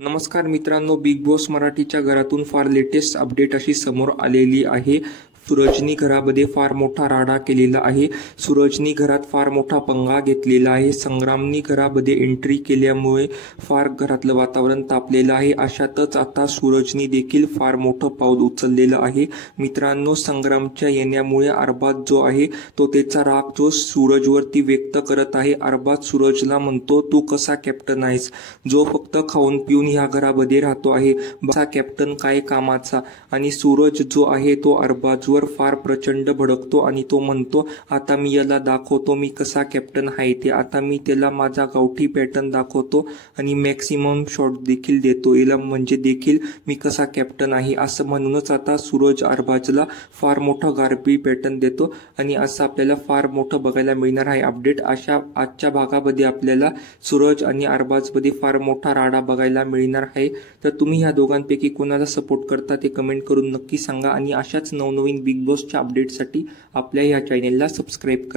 नमस्कार मित्रांनो, big boss मराठीच्या घरातून फार लेटेस्ट अपडेट अशी समोर आलेली आहे। सूरजनी घरामध्ये फार मोठा राडा केलेला आहे। सूरजनी घरात फार मोठा पंगा घेतलेला आहे। संग्रामनी घरामध्ये एंट्री केल्यामुळे फार घरातलं वातावरण तापलेलं आहे। अशातच आता सूरजनी देखील फार मोठं पाऊल उचललेलं आहे। मित्रांनो, संग्रामच्या येण्यामुळे अरबाज जो आहे तो त्याचा राग जो सूरजवरती व्यक्त करत आहे। अरबाज सूरजला म्हणतो, तू कसा कॅप्टन आहेस, जो फक्त खाऊन पिऊन ह्या घरामध्ये राहतो आहे, बसा कॅप्टन काय कामाचा। आणि सूरज जो आहे तो अरबाज फार प्रचंड भडकतो आणि तो म्हणतो, आता मी याला दाखवतो मी कसा कॅप्टन आहे ते। आता मी त्याला माझा गावठी पॅटर्न दाखवतो आणि मॅक्सिमम शॉट देखील देतो, याला म्हणजे देखील मी कसा कॅप्टन आहे असं म्हणूनच आता सूरज अरबाजला फार मोठा गारपी पॅटर्न देतो आणि असं आपल्याला फार मोठं बघायला मिळणार आहे अपडेट। अशा आजच्या भागामध्ये आपल्याला सूरज आणि अरबाजमध्ये फार मोठा राडा बघायला मिळणार आहे। तर तुम्ही ह्या दोघांपैकी कोणाला सपोर्ट करता ते कमेंट करून नक्की सांगा आणि अशाच नवनवीन बिग बॉसच्या अपडेटसाठी आपल्या या चॅनेलला सबस्क्राईब करा।